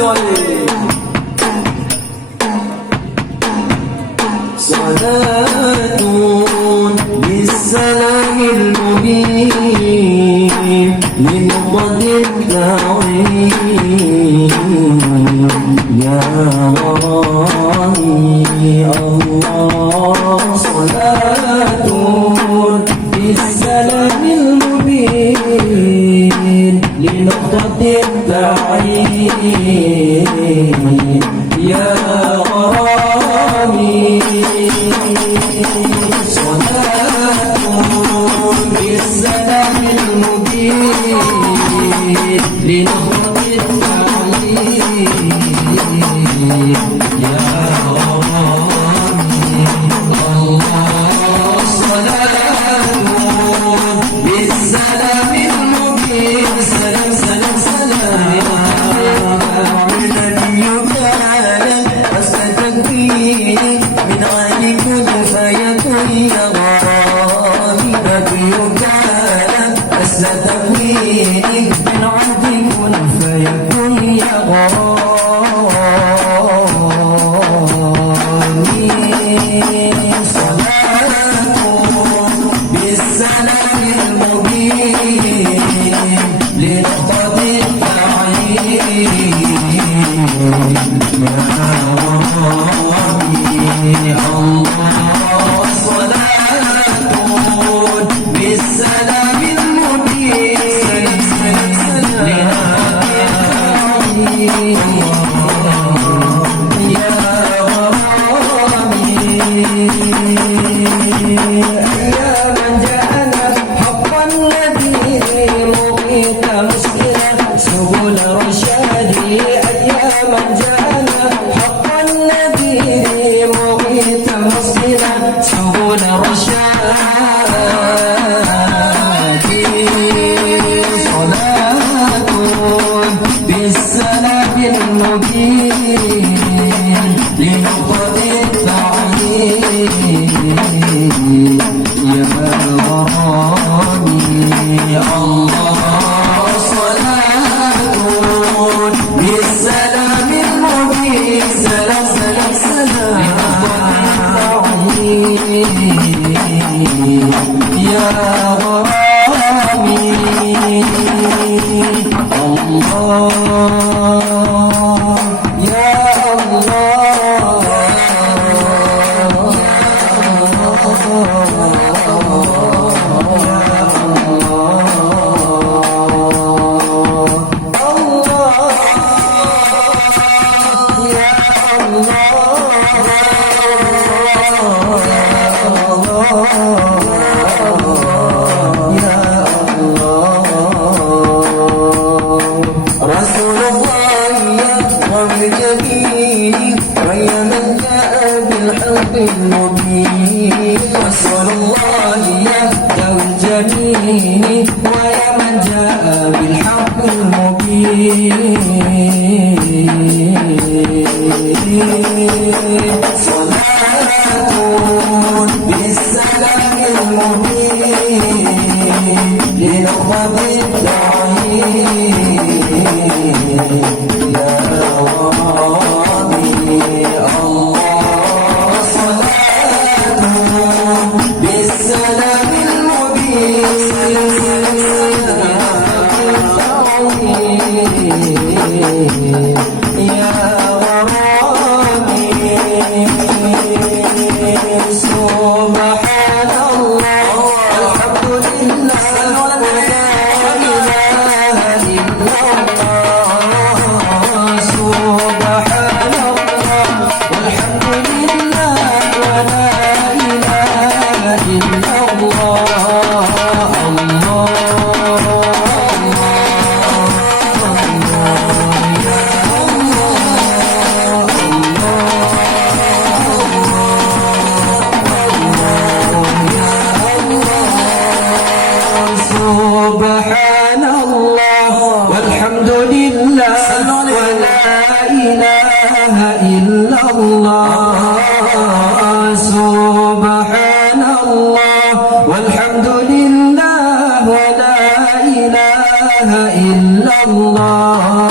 صلوا عليه. صلاة بالسلام المبين لمضد الداعين يا غرامي الله. صلاة بالسلام المبين لنقطة الداعين يا غرامي. صلاة بالسلام المبين لنقطة الداعين يا غرامي الله. صلاة بالسلام المبين سلام سلام سلام نبيك عالم أستكبير من عين كل فيكون يا غرامي. نبيك عالم أستكبير من عين كل فيكون يا غرامي. صلاة بالسلام المبين لنقطة الداعين يا غرامي الله. صلاة بالسلام المبين لنقطة الداعين يا غرامي. يا من جاءنا حق النبي مغيث مسكنا سبل رشادي. يا من جاءنا حق النبي مغيث مسكنا سبل رشادي. صلاة بالسلام المبين لنقطة الداعين يا غرامي الله. صلاة بالسلام المبين سلام سلام سلام يا غرامي الله يا الله. رسول الله والجميل ويا من جاء بالحق المبين. رسول الله يا ذوي الجميل ويا من جاء بالحق المبين. صلاة بالسلام المبين لنقطة الداعين يا غرامي الله. صلاة بالسلام المبين يا غرامي. سبحان الله الحمد لله ولا إله إلا الله. سبحان الله والحمد لله ولا إله إلا الله. سبحان الله والحمد لله ولا إله إلا الله. سبحان الله والحمد لله ولا إله إلا الله.